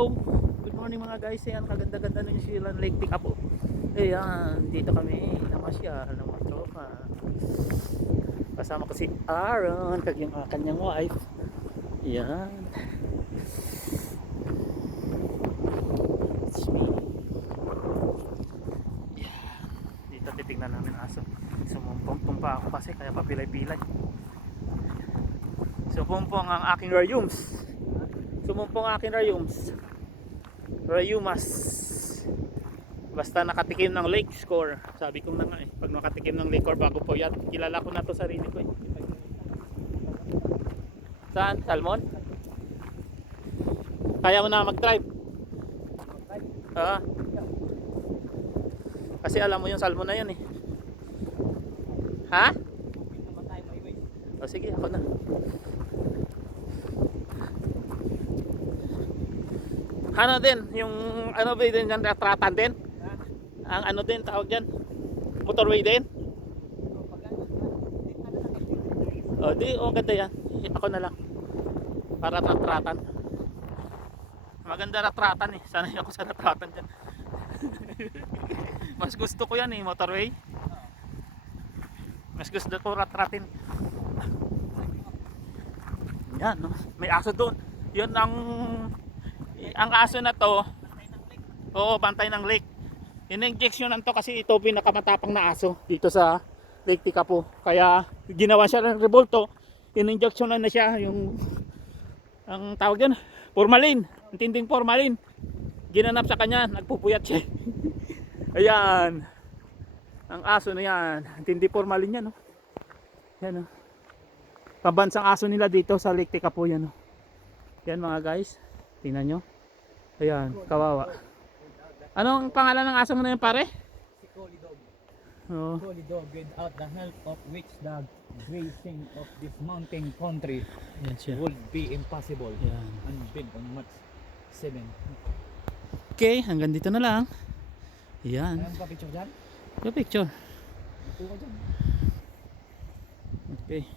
Hello, good morning mga guys. Ayan, kaganda-ganda ng Silan Lake Tikapo. Ayan, dito kami namasyal ng mga tropa. Kasama ko si Aaron, yung kanyang wife. Ayan, it's me. Ayan, dito titignan namin aso. Sumumpong pa ako kasi kaya papilay-pilay. Sumumpong ang aking rayums. Sumumpong ang aking rayumas. Basta nakatikim ng lake score. Sabi ko na nga pag nakatikim ng lake score bago po yan. Kilala ko na to sarili ko Saan? Salmon? Kaya mo na mag-drive? Kasi alam mo yung salmon na yan Ha? O sige, ako na. Ano din, yung ano ba din yan, ratratan din? Ang ano din, tawag dyan? Motorway din? O di, ganda yan. Ako na lang. Para ratratan. Maganda ratratan Sanay ako sa ratratan dyan. Mas gusto ko yan motorway. Mas gusto ko ratratin. Yan, no? May aso doon. Yun ang aso na to. Oo, bantay ng lake. In-injectionan to kasi ito pinakamatapang na aso dito sa Lake Tikapo. Kaya ginawa siya ng revolto. In-injectionan na siya yung ang tawag yan, formalin. Intinding formalin. Ginanap sa kanya, nagpupuyat siya. Ayan. Ang aso na yan. Intindi formalin yan, no? Yan, no? Pambansang aso nila dito sa Lake Tikapo yan, no? Yan mga guys. Tingnan nyo. Ayan, kawawa. Anong pangalan ng aso mo na yun, pare? Si Collie Dog. Oh. Collie Dog, without the help of which the grazing of this mountain country would be impossible. Yan. And big on March 7. Okay, hanggang dito na lang. Yan. Ayan pa picture dyan? Yung picture. Ito ka dyan. Okay.